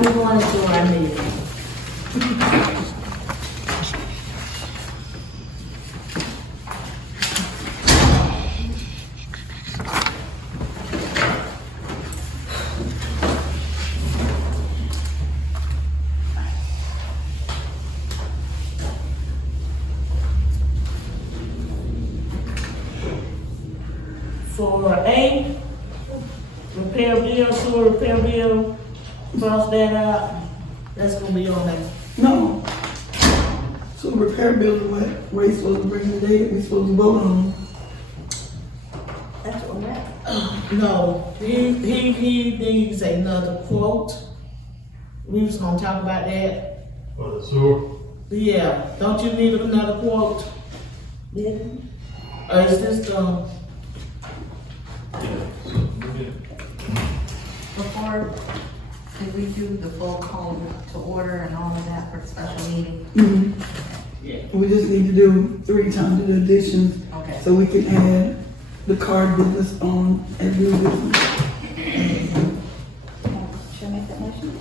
we going into our meeting? For A, repair bill, sewer repair bill, cross that out, that's gonna be on there. No. So repair bill is what Ray's supposed to bring today that we supposed to vote on. That's what that. No, he needs another quote. We was gonna talk about that. For the sewer? Yeah, don't you need another quote? Did Is this the, Before, did we do the full call to order and all of that for the special meeting? yeah, We just need to do 3 times the additions Okay. so we can add the card business on as new business. Should I make that motion?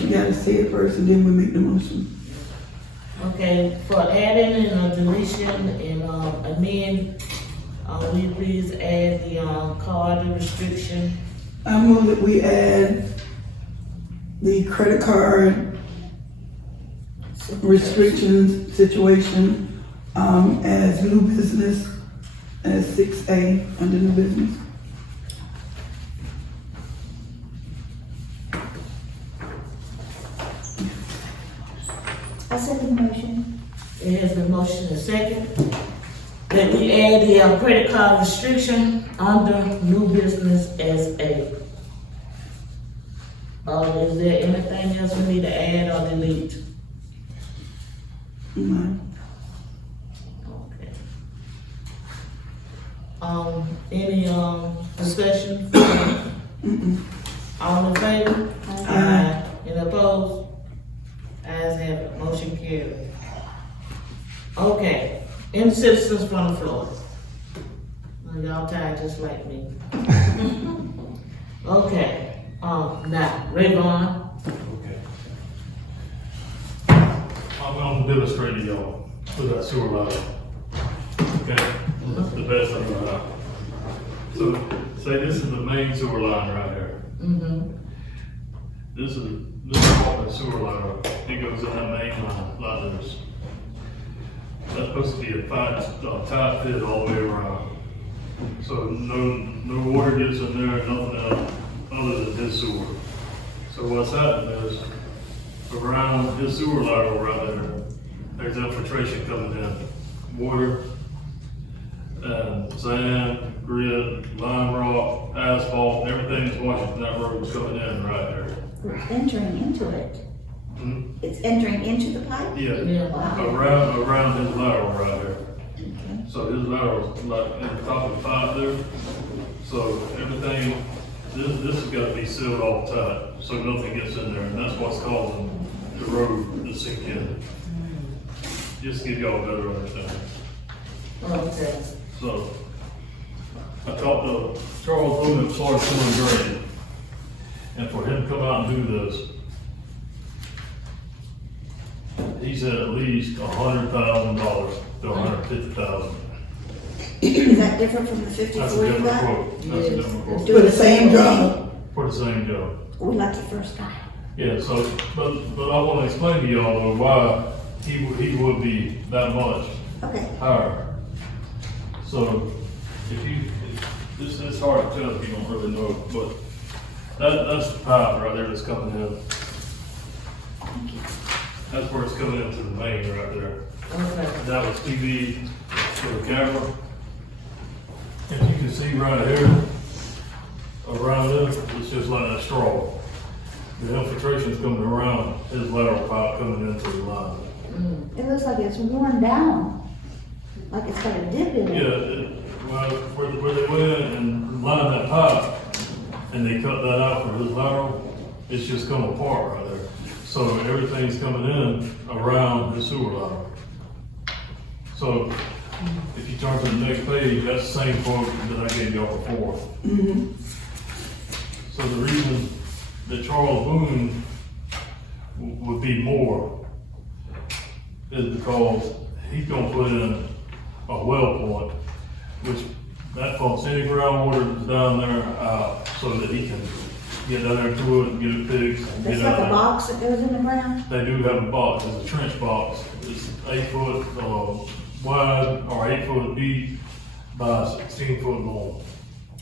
You gotta say it first and then we make the motion. okay, for adding and a deletion and, amend, will you please add the, card restriction? I move that we add the credit card restrictions situation, as new business, as 6A under new business. I second the motion. It has been motion and second, that we add the, credit card restriction under new business as A. Is there anything else we need to add or delete? No. Okay. Any, discussion? All in favor? Aye. Any opposed? Ayes have it, motion carried. Okay, any citizens from the floor? Well, y'all tired just like me. Okay, now, Ray Vaughn. Okay. I'm gonna demonstrate to y'all with that sewer line. Okay, that's the best I'm gonna have. So, say this is the main sewer line right here. Mm-hmm. This is what the sewer line, it goes in that main line, like this. That's supposed to be a tight fit all the way around. So no water gets in there, nothing else other than his sewer. So what's happening is, around his sewer lateral right there, there's infiltration coming in. Water, sand, grit, lime rock, asphalt, everything that's washing from that road is coming in right there. It's entering into it. Hmm? It's entering into the pipe? Yeah, Yeah. around his lateral right there. Okay. So his lateral's like in the top of the pipe there. So everything, this has got to be sealed off tight, so nothing gets in there, and that's what's causing the road to sink in. Just to give y'all a better understanding. Okay. So, I talked to Charles Bowman as far as someone grading, and for him to come out and do this, he said at least $100,000 to $150,000. Is that different from the That's a 54 you different got? quote. That's a different quote. For the same job. For the same job. We like the first guy. Yeah, so, but I wanna explain to y'all though why he would be that much Okay. higher. So, this is hard to tell if you don't really know, but that's the pipe right there that's coming in. That's where it's coming into the main right there. Okay. That was TV for the camera. And you can see right here, around it, it's just like a straw. The infiltration's coming around his lateral pipe coming into the line. It looks like it's worn down. Like it's got a dip in Yeah, it. where they went in and lined that pipe, and they cut that out for his lateral, it's just come apart right there. So everything's coming in around the sewer lateral. So if you turn to the next page, that's the same quote that I gave y'all before. Mm-hmm. So the reason that Charles Boone would be more is because he's gonna put in a well point, which that pumps any groundwater that's down there, so that he can get down there to it and get it fixed. And That's get like out a there. box that goes in the ground? They do have a box, it's a trench box, it's 8 foot, wide, or 8 foot deep by 16 foot long.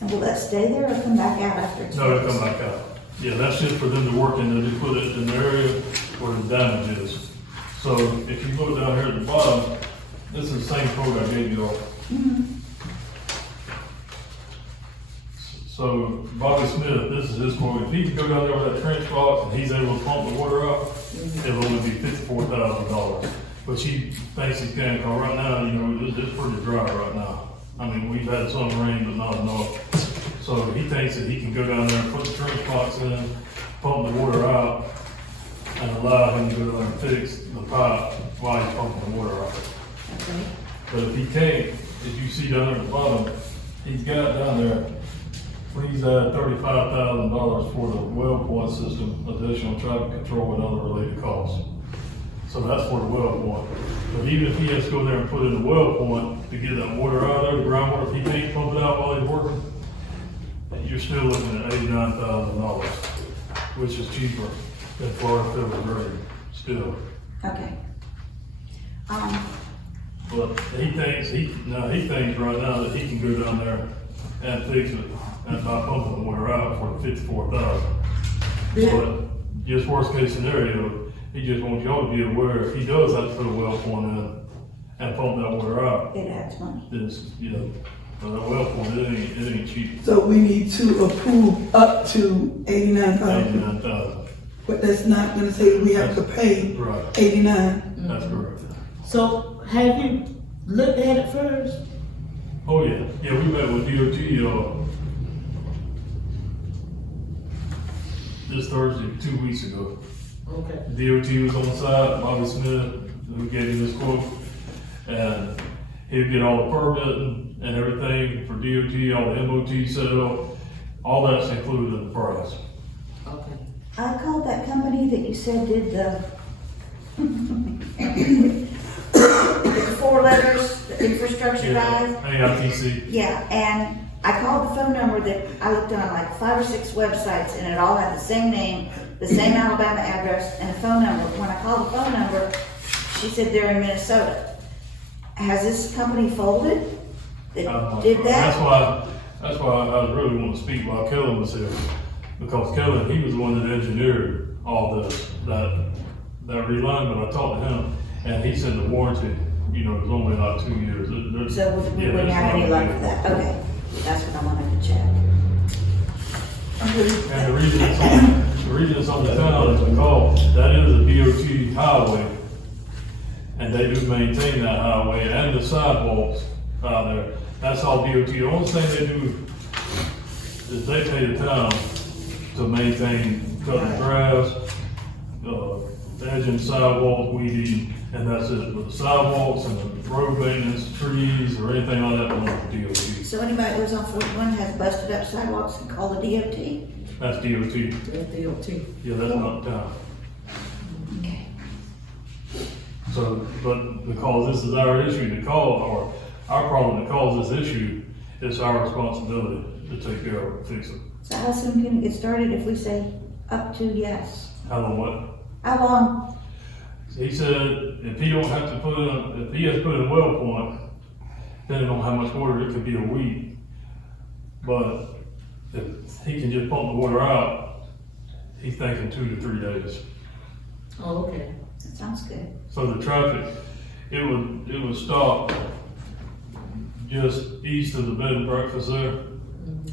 And will that stay there or come back out after it's No, it'll fixed? come back out. Yeah, that's just for them to work in, they just put it in the area where the damage is. So if you look down here at the bottom, this is the same quote I gave you all. So Bobby Smith, this is his quote, if he can go down there with that trench box and he's able to pump the water up, it'll only be $54,000. But she thinks he can, cause right now, you know, it's pretty dry right now. I mean, we've had some rain, but not enough. So he thinks that he can go down there, put the trench box in, pump the water out, and allow him to go down and fix the pipe while he's pumping the water out. Okay. But if he can't, as you see down there at the bottom, he's got down there, please add $35,000 for the well point system, additional traffic control and other related costs. So that's for the well point. But even if he has to go there and put in the well point to get that water out of there, the groundwater, if he can't pump it out while he's working, you're still looking at $89,000, which is cheaper than Florida Field Grade, still. Okay. But he thinks right now that he can go down there and fix it, and by pumping the water out for $54,000. But just worst case scenario, he just wants y'all to be aware, if he does have to put a well point in and pump that water out, It adds money. it's, you know, that well point, it ain't cheap. So we need to approve up to 89,000, $89,000, but that's not gonna say we have to pay right, 89. that's correct. So have you looked at it first? Oh, yeah, we met with DOT, this Thursday, 2 weeks ago. Okay. DOT was on site, Bobby Smith, who gave you this quote, and he'll get all the permitting and everything for DOT, all the MOT set up, all that's included in the price. Okay. I called that company that you said did the the 4 letters, the infrastructure guys. AITC, Yeah, and I called the phone number that I looked on like 5 or 6 websites and it all had the same name, the same Alabama address and a phone number. When I called the phone number, she said they're in Minnesota. Has this company folded? That did that? That's why I really want to speak while Kellen was here, because Kellen, he was the one that engineered all this, that realignment. I talked to him, and he said the warranty, you know, is only like 2 years. So we Yeah, wouldn't that's have any not luck good. for that. Okay, that's what I wanted to check. And the reason it's on the town is because that is a DOT highway. And they do maintain that highway and the sidewalks out there. That's all DOT. The only thing they do is they pay the town to maintain cutting grass, edging sidewalks, weeding, and that's it. But the sidewalks and the road maintenance, trees, or anything like that belongs to DOT. So anybody that lives on 41 has busted up sidewalks and call the DOT? That's DOT. That's DOT. Yeah, that's not town. Okay. So, but because this is our issue to call, or our problem to cause this issue, it's our responsibility to take care of it, fix it. So how soon can it get started if we say up to yes? How long what? How long? He said if he don't have to put in, if he has to put in a well point, depending on how much water, it could be a week. But if he can just pump the water out, he's thinking 2 to 3 days. Oh, okay. That sounds good. So the traffic, it would stop just east of the bed and breakfast there,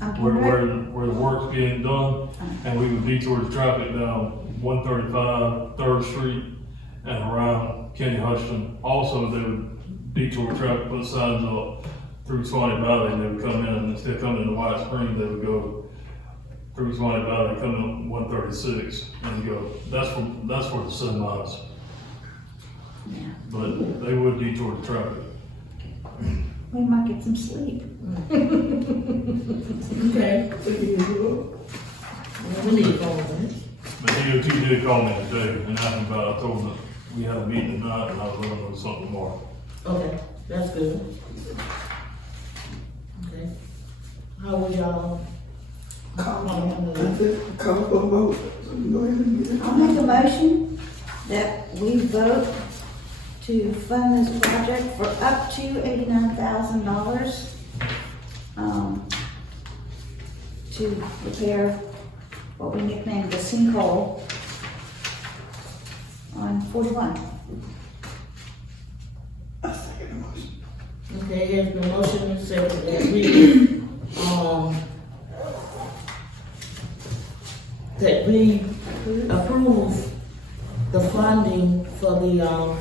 I'm where the work's being done, and we would detour the traffic down 135 3rd Street and around Kenny Hutchinson. Also, they would detour traffic, put signs up through Swanee Valley, and they would come in, and instead of coming into White Springs, they would go through Swanee Valley, come in 136, and go. That's for the semis. Yeah. But they would detour the traffic. We might get some sleep. Okay. We need to go over this. HOT did call me today and asked me about it. I told them that we had a meeting tonight and I was gonna do something tomorrow. Okay, that's good. Okay. How would y'all? Call for a vote. So we go ahead and get it. I'll make a motion that we vote to fund this project for up to $89,000, to repair what we nicknamed the sinkhole on 41. I second the motion. Okay, here's the motion and second that we approve the funding for the,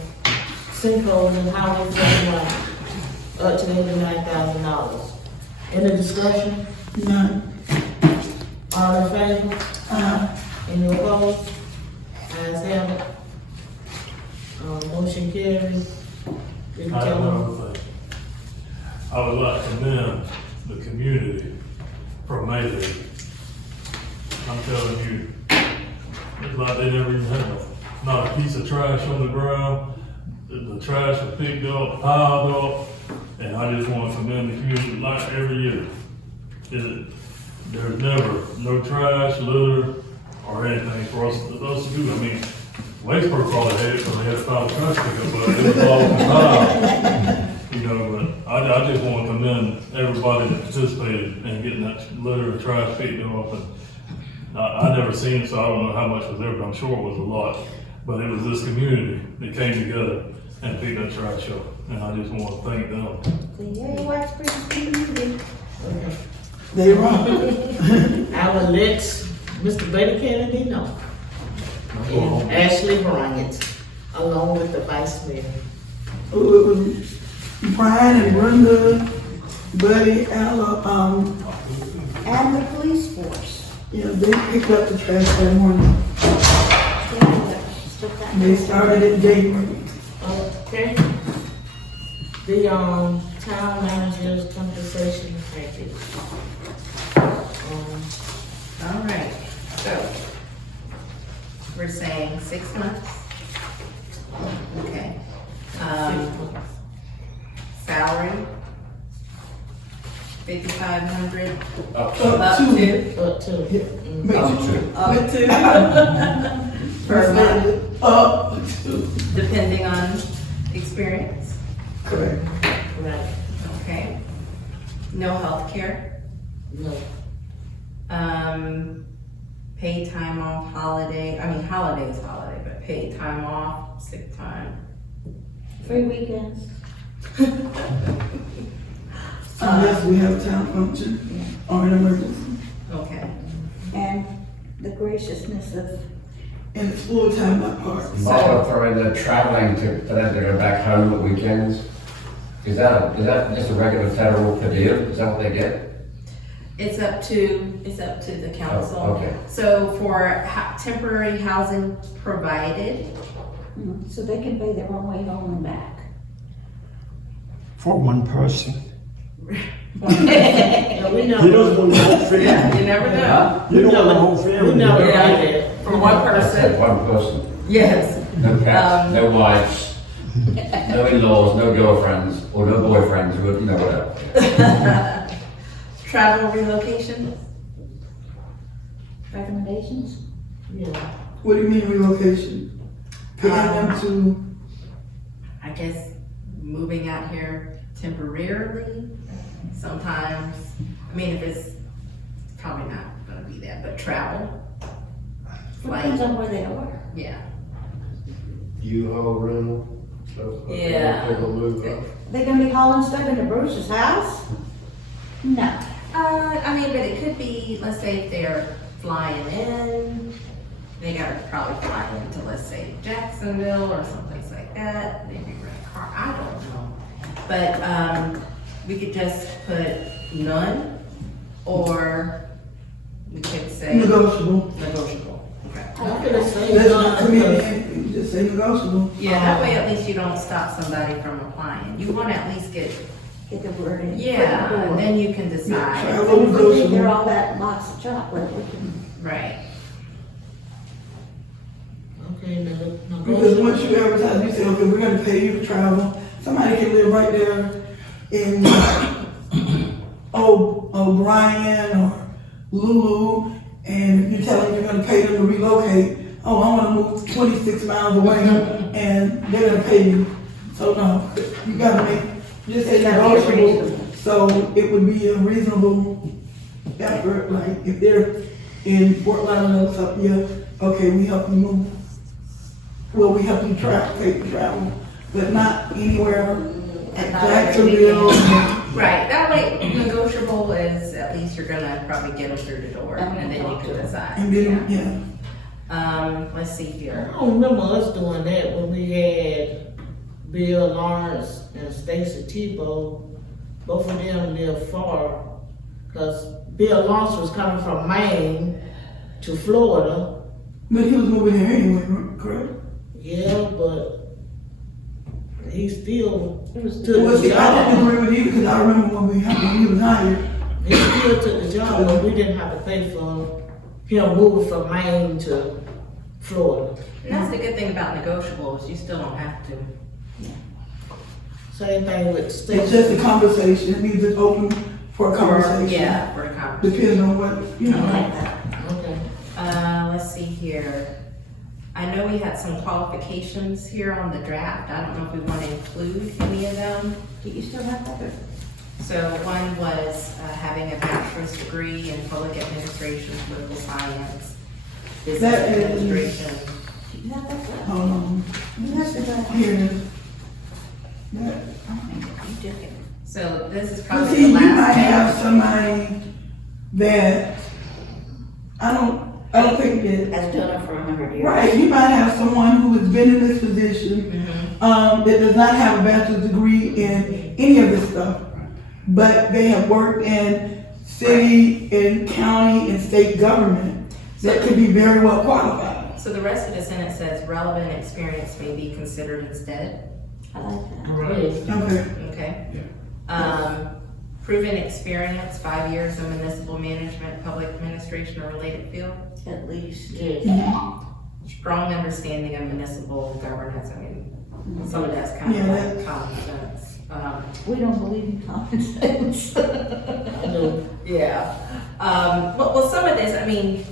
sinkholes and Highway 41 up to $89,000. Any discussion? None. All in favor? Any opposed? Ayes have it. Motion carries. Did you I have tell them? another thing. I would like to commend the community for May Day. I'm telling you, it's like they never even had not a piece of trash on the ground. The trash was picked up, piled up, and I just want to commend the community like every year. There's never no trash, litter, or anything for us to do. I mean, Waitsburg probably had it because they had to file a trash pickup, but it was all the time. You know, but I just want to commend everybody that participated in getting that litter and trash picked up. And I never seen it, so I don't know how much was there, but I'm sure it was a lot. But it was this community that came together and picked that trash up, and I just want to thank them. Yay, White Springs community. Okay. They wrong. I will let Mr. Betty Kennedy know. And Ashley Bryant, along with the vice mayor. It was Brian and Brenda, Buddy, Ella, And the police force. yeah, they picked up the trash that morning. They started in January. Okay. The, town manager's compensation package. All right, so we're saying 6 months. Okay. Salary, 5,500. Up to. Up to. Up to. Per month, Up to. depending on experience. Correct. Right, Okay. No health care. no, Paid time off, holiday, holiday is holiday, but paid time off, sick time. 3 weekends. Unless we have a town function or an emergency. Okay. And the graciousness of, And it's full time, not part. Also throw in the traveling for them to go back home at weekends. Is that just a regular federal per diem? Is that what they get? It's up to the council. Oh, okay. So for temporary housing provided, so they can pay their own way home and back. For one person. no, we You never, don't know the whole family. yeah, you never know. You don't know the whole we family. never Yeah. write it. For one That's person, one person. yes. No pets, no wives, no in-laws, no girlfriends, or no boyfriends, whatever. Travel relocation, Recommendations? Yeah, What do you mean relocation? Paying them to, I guess moving out here temporarily, sometimes, if it's probably not gonna be that, but travel. Depends on where they are. Yeah. U-Haul rental. Yeah. They're gonna move up. They gonna be hauling stuff into Bruce's house? No. But it could be, let's say if they're flying in, they gotta probably fly into, let's say, Jacksonville or someplace like that, maybe rent a car, I don't know. But, we could just put none, or we could say negotiable. negotiable. Okay. I'm gonna say That's none, not committed, you just say negotiable. Yeah, that way at least you don't stop somebody from applying. You wanna at least get, Get the word in. yeah, and then you can decide. Travel If we think they're negotiable. all that box of chocolate, we can. Right. Okay, now Because once you advertise, you say, okay, we're gonna pay you to travel. Somebody can live right there in O'Brien or Lulu, and you're telling them you're gonna pay them to relocate. Oh, I wanna move 26 miles away, and they're gonna pay you. So no, you gotta make, just say negotiable, so it would be a reasonable effort, like if they're in Fort Lauderdale or something, yeah, okay, we help you move. Well, we help you pay for travel, but not anywhere like Jacksonville. Right, that way negotiable is at least you're gonna probably get them through the door and then you can decide. And then, yeah. Let's see I here. don't remember us doing that when we had Bill Lawrence and Stacy Tebow. Both of them lived far, cause Bill Lawrence was coming from Maine to Florida. But he was moving here anyway, correct? Yeah, but he still took Well, the see, I didn't job. agree with you because I remember when he was hired. He still took the job, but we didn't have to pay for him moving from Maine to Florida. And that's the good thing about negotiables, you still don't have to. Same thing with It's Stacy. just a conversation. It needs to open for a conversation. Yeah, for the conversation. Depends on what, you know. Okay. Let's see here. I know we had some qualifications here on the draft. I don't know if we want to include any of them. Do you still have that? So one was having a bachelor's degree in public administration, political science, business That is- administration. Do you have that? Hold on. You have that? Here it is. That- You took it. So this is But probably see, the you might last have page. somebody that, I don't think that, Has done it for 100 years. right, you might have someone who has been in this position, that does not have a bachelor's degree in any of this stuff, but they have worked in city and county and state government that could be very well qualified. So the rest of the sentence says relevant experience may be considered instead. I like that. Yes. Okay. Okay. Proven experience, 5 years in municipal management, public administration, or related field. At least. Yes. Strong understanding of municipal governance. I mean, some of that's kind of Yeah, like common sense. We don't believe in common sense. I do. Yeah. Well, some of this, I mean,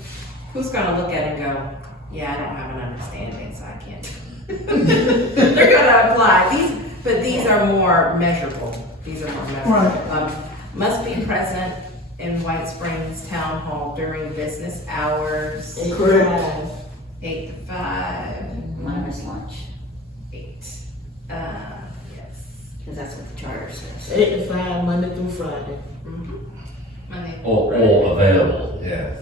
who's gonna look at it and go, yeah, I don't have an understanding, so I can't. They're gonna apply. These are more measurable. These are more measurable. Right. Must be present in White Springs Town Hall during business hours, 8 to Correct. 5. 8 to 5, One of us lunch, 8. Yes. because that's what the charter says. 8 to 5, Monday through Friday. Monday. All available, yeah.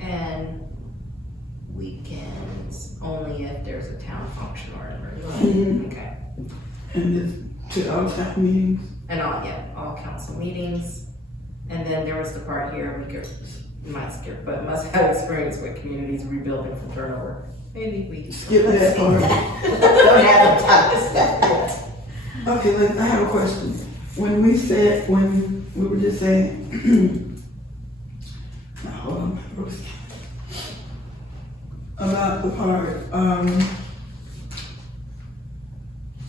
And weekends only if there's a town function or an emergency. Okay. And it's to all town meetings. And all council meetings. And then there was the part here, we might skip, but must have experience with communities rebuilding from turnover. Maybe we. Skip that part. Don't have the time to step. Okay, I have a question. When we were just saying, now, hold on, Bruce. About the part, oh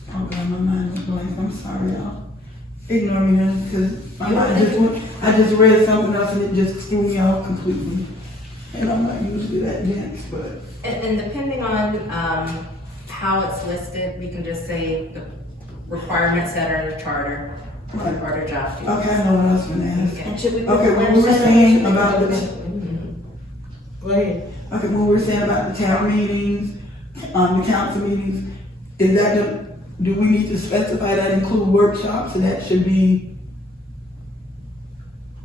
God, my mind is blank, I'm sorry, y'all. Ignore me now, because my mind I just read something else and it just threw me off completely. And I'm not usually that dense, but. And depending on how it's listed, we can just say the requirements that are in the charter Right. or the job duties. Okay, I know what I was gonna ask. Okay. And should we? Okay, when we were saying about the, Go ahead. okay, when we were saying about the town meetings, the council meetings, is that do we need to specify that include workshops, and that should be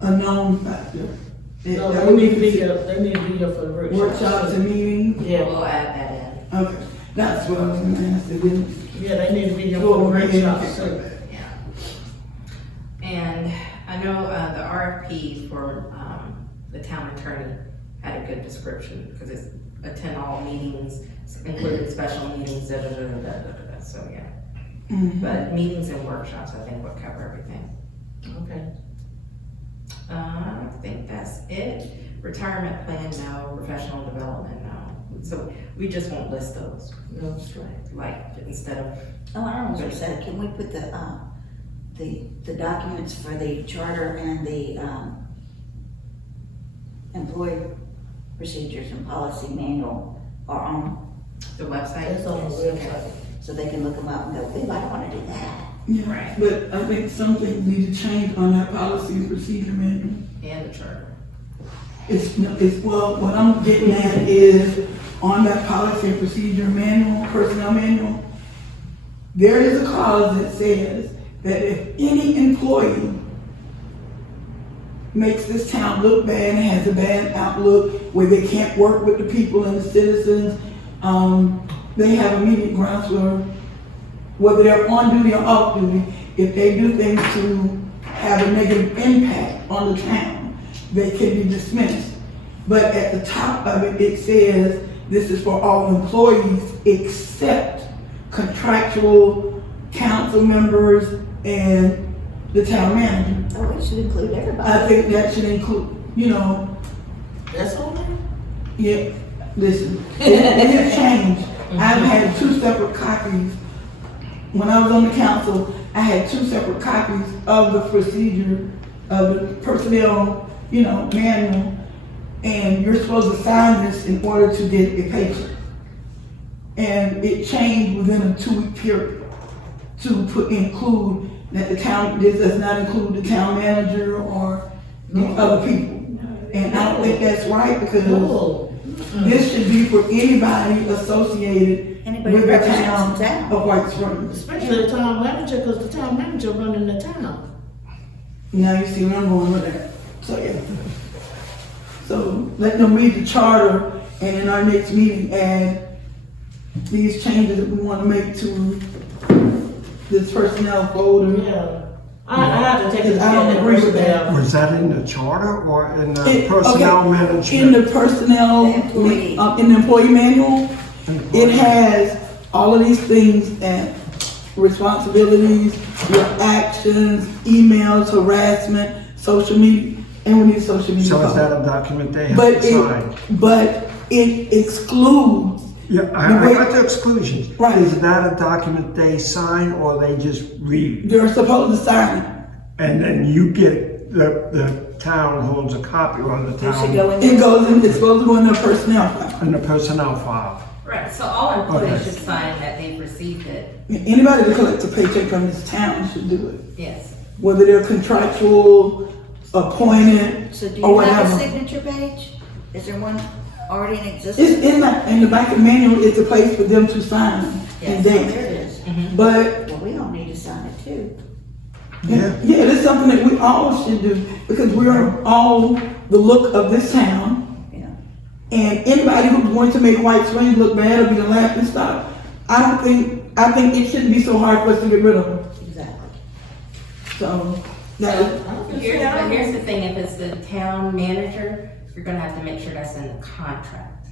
a known factor? No, That they we need to be need here, they need to be here for the workshop. workshops and meetings? Yeah, We'll add that in. Okay, that's what I was gonna ask, and then. yeah, they need to be here for the workshop, so. Yeah. And I know the RFP for the town attorney had a good description because it's attend all meetings, including special meetings, da da da da da da da. So yeah. Mhm. But meetings and workshops, I think, will cover everything. Okay. think that's it. Retirement plan, no. Professional development, no. So we just won't list those, No, that's right. like, instead of, Oh, I almost said, can we put the documents for the charter and the, employee procedures and policy manual are on, the website. It's on the website. so they can look them up and go, ooh, I don't wanna do that. Yeah, Right. but I think some things need to change on that policy and procedure manual. And the charter. Well, what I'm getting at is, on that policy and procedure manual, personnel manual, there is a clause that says that if any employee makes this town look bad and has a bad outlook, where they can't work with the people and the citizens, they have immediate grounds for, whether they're on duty or off duty, if they do things to have a negative impact on the town, they can be dismissed. But at the top of it, it says this is for all employees except contractual council members and the town manager. Oh, it should include I everybody. think that should include, That's on there? yeah, listen, it has changed. I've had 2 separate copies. When I was on the council, I had 2 separate copies of the procedure, of the personnel, manual. And you're supposed to sign this in order to get a paycheck. And it changed within a 2-week period to include that this does not include the town manager or the other people. And I don't think that's right, because No. this should be for anybody associated Anybody with the represents town the town. of White Springs. Especially the town manager, because the town manager running the town. Now you see where I'm going with that. So, yeah. So let them read the charter, and in our next meeting, add these changes that we want to make to this personnel folder. Yeah. I have to take it. I don't agree with that. Was that in the charter or in the It- personnel okay, management? In the personnel, The employee. in the employee manual, it has all of these things and responsibilities, your actions, emails, harassment, social media, and we need social media. So is policy. that a document they have But to sign? but it excludes, Yeah, the I way- got the exclusions. Right. Is that a document they sign or they just read? they're supposed to sign it. And then you get, the town holds a copy or the They should go town in It's supposed to go in the personnel file. in the personnel file. Right, so all employees Okay. should sign that they've received it, Anybody that collects a paycheck from this town should do it. yes. Whether they're contractual, appointed, So do or you have a whatever. signature page? Is there one already in It's existence? in the back of the manual, it's a place for them to sign and Oh, date. there it is. But, Well, we all need to sign it too. yeah, that's something that we all should do, because we're all the look of this town. Yeah. And anybody who's going to make White Springs look bad or be the laughing stock, I think it shouldn't be so hard for us to get rid of them. Exactly. So, that is, But here's the thing, if it's the town manager, you're gonna have to make sure that's in the contract.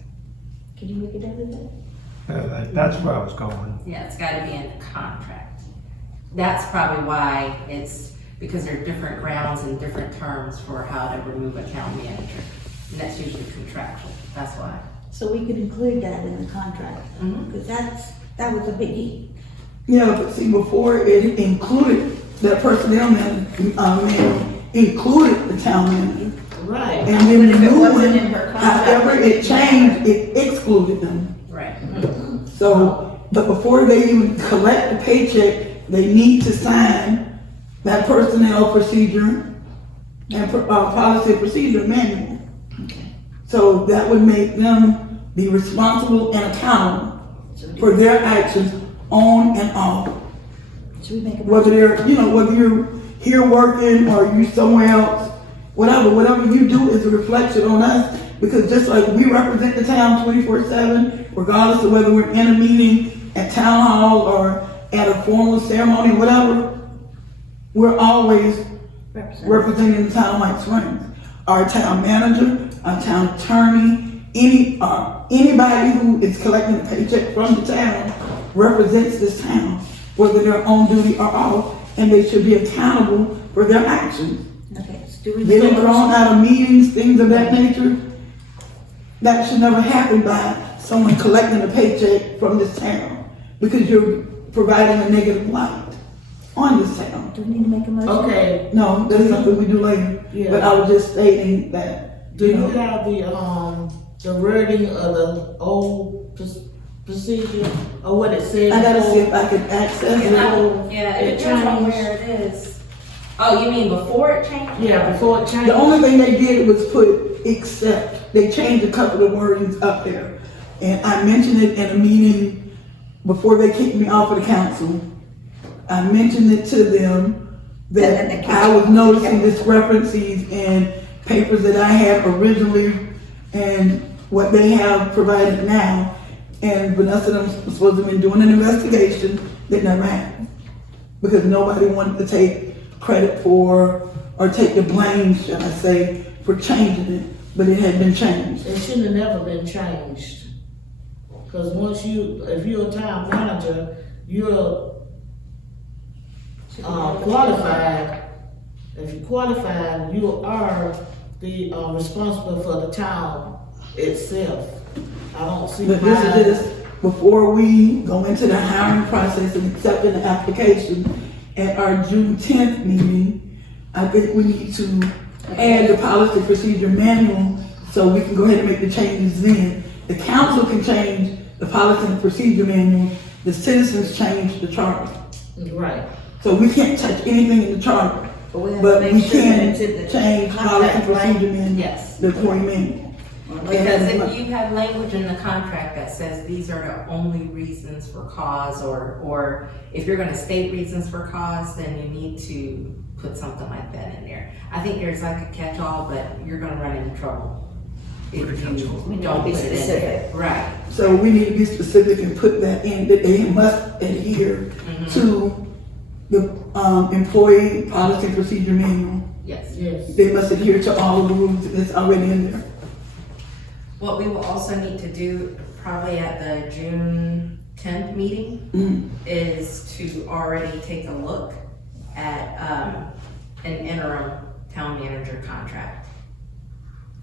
Can you make it out of that? That's where I was going. Yeah, it's gotta be in the contract. That's probably why because there are different grounds and different terms for how to remove a town manager. And that's usually contractual, that's why. So we could include that in the contract, because that was a biggie. yeah, but see, before it included, that personnel manual included the town manager. Right. And then the But if it new wasn't one, in her contract, however it it didn't changed, it excluded them. Right. So, but before they even collect the paycheck, they need to sign that personnel procedure and policy and procedure manual. So that would make them be responsible and accountable for their actions on and off. Should we make a Whether whether you're here working or you somewhere else, whatever you do is a reflection on us, because just like we represent the town 24/7, regardless of whether we're in a meeting at town hall or at a formal ceremony, whatever, we're always representing the town of White Springs. Our town manager, our town attorney, anybody who is collecting a paycheck from the town represents this town, whether they're on duty or off, and they should be accountable for their actions. Okay, Do we getting make a thrown motion? out of meetings, things of that nature. That should never happen by someone collecting a paycheck from this town, because you're providing a negative light on this town. Do we need to make a motion? Okay, No, that's something we do later, Yeah. but I was just stating that, do you you know, have the wording of the old procedure, or what it said? I gotta see if I can access it. Yeah, It it depends on changed. where it is. Oh, you mean before it changed? Yeah, before it changed. The only thing they did was put except, they changed a couple of wordings up there. And I mentioned it in a meeting before they kicked me off of the council. I mentioned it to them And then they that kicked I you was off. noticing discrepancies in papers that I had originally and what they have provided now. And Vanessa and them was supposed to have been doing an investigation that never happened. Because nobody wanted to take credit for, or take the blame, should I say, for changing it, but it had been changed. It should have never been changed. Cause once if you're a town manager, you're qualified. If you're qualified, you are the responsible for the town itself. I don't see But this why. is just, before we go into the hiring process and accepting the application, at our June 10th meeting, I think we need to add the policy procedure manual so we can go ahead and make the changes then. The council can change the policy and procedure manual, the citizens change the charter. Right. So we can't touch anything in the charter, But we have to but make we sure that can it's in the change policy and contract, right? procedure manual, Yes. the employee manual. Because if you have language in the contract that says these are the only reasons for cause, or if you're gonna state reasons for cause, then you need to put something like that in there. I think there's like a catch-all, but you're gonna run into trouble if you don't be put it in there. specific. Right. So we need to be specific and put that in, that they must adhere to the, employee policy and procedure manual. Yes. Yes. They must adhere to all of the rules that's already in there. What we will also need to do, probably at the June 10th meeting, is to already take a look at an interim town manager contract.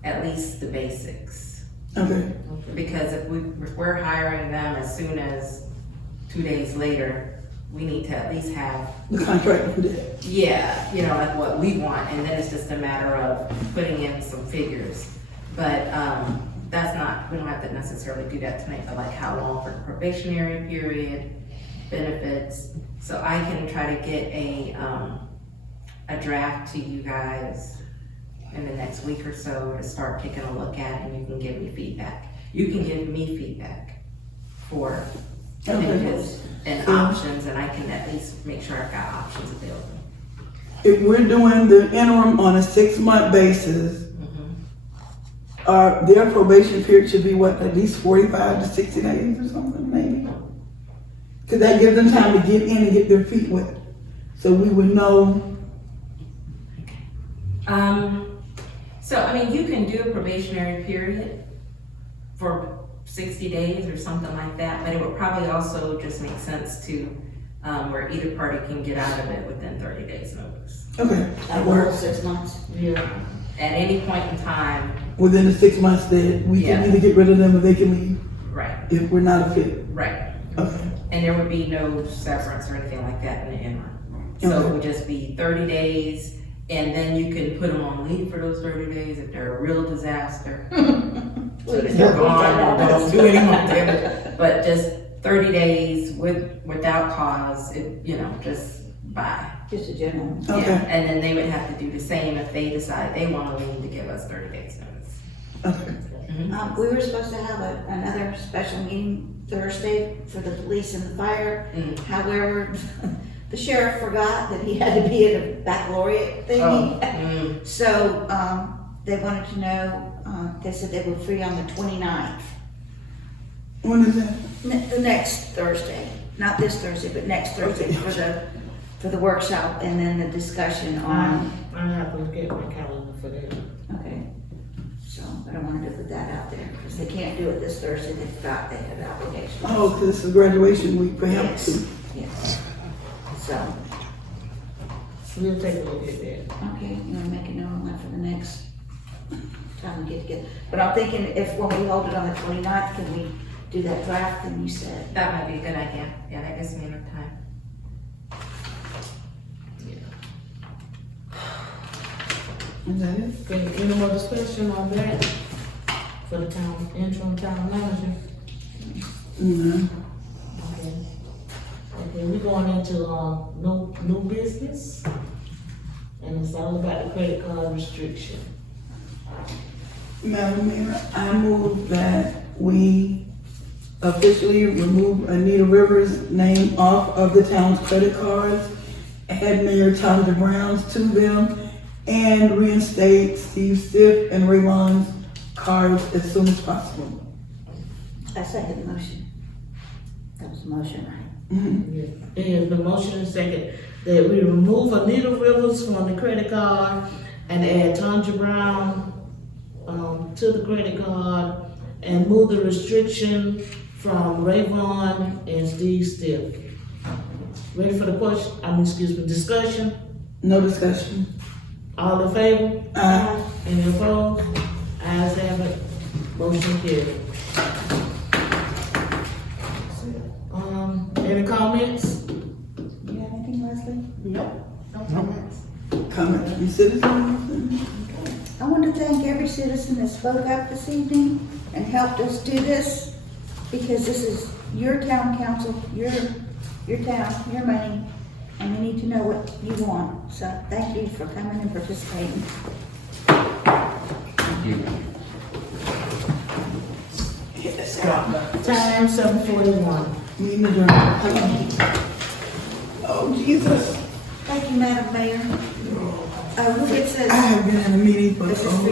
At least the basics. Okay, Because if we're hiring them as soon as 2 days later, we need to at least have, the contract with that. yeah, you know, like what we want, and then it's just a matter of putting in some figures. But, that's not, we don't have to necessarily do that tonight, but like how long for the probationary period, benefits. So I can try to get a draft to you guys in the next week or so to start taking a look at, and you can give me feedback. You can give me feedback for images and options, and I can at least make sure I've got options available. If we're doing the interim on a 6-month basis, their probation period should be what, at least 45 to 60 days or something, maybe? Cause that gives them time to get in and get their feet wet. So we would know, So, I mean, you can do a probationary period for 60 days or something like that, but it would probably also just make sense to, where either party can get out of it within 30 days notice. okay, Like that the whole works. 6 months. Yeah. At any point in time, Within the 6 months that we can Yeah. either get rid of them or they can leave right, if we're not a fit. right. Okay, And there would be no severance or anything like that in the interim. So it would just be 30 days, and then you can put them on leave for those 30 days if they're a real disaster. So that they're gone, and don't do any more damage. But just 30 days without cause, just bye. Just a general. Okay. Yeah, and then they would have to do the same if they decide they want to leave to give us 30 days notice. okay. We were supposed to have another special meeting Thursday for the police and the fire. However, the sheriff forgot that he had to be at a baccalaureate thingy. So, they wanted to know, they said they were free on the 29th. When is that? The next Thursday, not this Thursday, but next Thursday for the workshop and then the discussion on, I have to look at my calendar for that. okay. So, but I wanted to put that out there, because they can't do it this Thursday, they forgot they have applications. Oh, cause this is graduation week for him Yes, too. yes. So, We'll take a look at that. Okay, you wanna make a note on that for the next time we get together? But I'm thinking if, when we hold it on the 29th, can we do that draft thing you said? That might be a good idea. Yeah, that gives me enough time. Is that it? Okay, any more discussion on that for the town, interim town manager? No. Okay. Okay, we're going into, new business. And it's all about the credit card restriction. Madam Mayor, I move that we officially remove Anita Rivers' name off of the town's credit cards, add Mayor Tanja Brown's to them, and reinstate Steve Stiff and Raymond's cards as soon as possible. I second the motion. That was the motion, right? There's the motion and second that we remove Anita Rivers from the credit card and add Tanja Brown, to the credit card and move the restriction from Vaughn and Steve Stiff. Ready for the question, discussion? No discussion. All in favor? Aye. Any opposed? Ayes have it, motion carried. Any comments? You have anything, Leslie? No comments. Comments from citizens? I want to thank every citizen that spoke up this evening and helped us do this, because this is your town council, your town, your money, and we need to know what you want. So thank you for coming and participating. Thank you. Time 7:41. Meeting adjourned. Oh, Jesus. Thank you, Madam Mayor. We'll get I have been in a meeting for this is so for